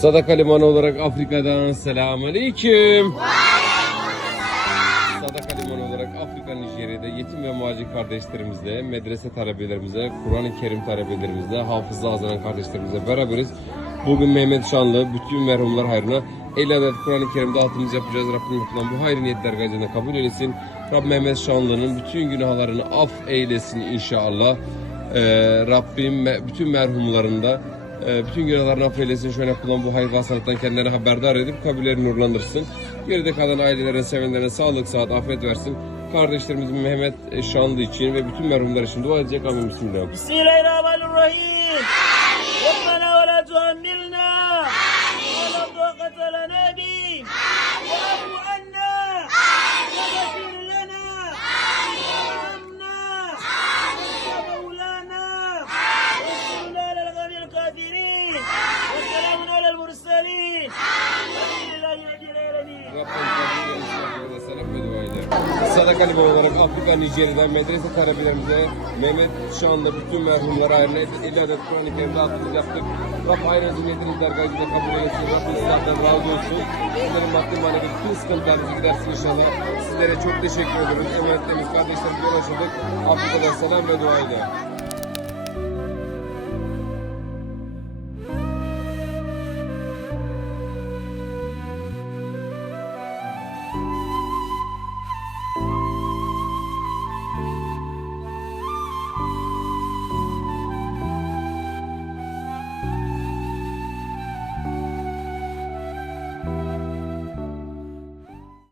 Sadaka Limanı olarak Afrika'dan selamünaleyküm. Sadaka Limanı olarak Afrika Nijerya'da yetim ve muhacir kardeşlerimizle, medrese talebelerimize, Kur'an-ı Kerim talebelerimizle, hafızda azanan kardeşlerimizle beraberiz. Bugün Mehmet Şanlı bütün merhumlar hayrına 50 adet Kur'an-ı Kerim dağıtımımız yapacağız. Rabbim yapılan bu hayır niyetler gayretine kabul eylesin. Rabbim Mehmet Şanlı'nın bütün günahlarını af eylesin inşallah. Ee, Rabbim bütün merhumlarında ee, bütün günahlarını affeylesin. Şöyle kullan bu hayır hastalıktan kendilerini haberdar edip kabirlerini nurlandırsın. Geride kalan ailelere, sevenlere sağlık, saat, afiyet versin. Kardeşlerimiz Mehmet e, Şanlı için ve bütün merhumlar için dua edecek. Amin. Bismillahirrahmanirrahim. Bismillahirrahmanirrahim. Sadaka Limanı olarak Afrika Nijerya'dan medrese talebelerimize Mehmet Şanlı bütün merhumlara ayrına 50 adet Kur'an-ı Kerim dağıtımımız yaptık. Rab hayrınızı niyetiniz dergahınızda kabul eylesin. Rabbim sizlerden razı olsun. Sizlerin maddi manevi bütün sıkıntılarınızı gidersin inşallah. Sizlere çok teşekkür ediyoruz. Emanetlerimiz kardeşlerimize ulaşıldık. Afrika'dan selam ve dua ile.